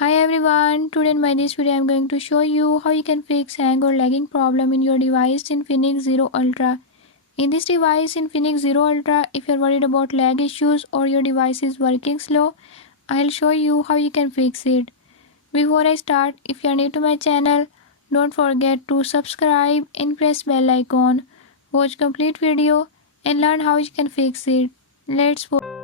Hi everyone, today in this video I am going to show you how you can fix hang or lagging problem in your device Infinix Zero Ultra. In this device Infinix Zero Ultra, if you are worried about lag issues or your device is working slow, I'll show you how you can fix it. Before I start, if you are new to my channel, don't forget to subscribe and press bell icon. Watch complete video and learn how you can fix it. Let's go.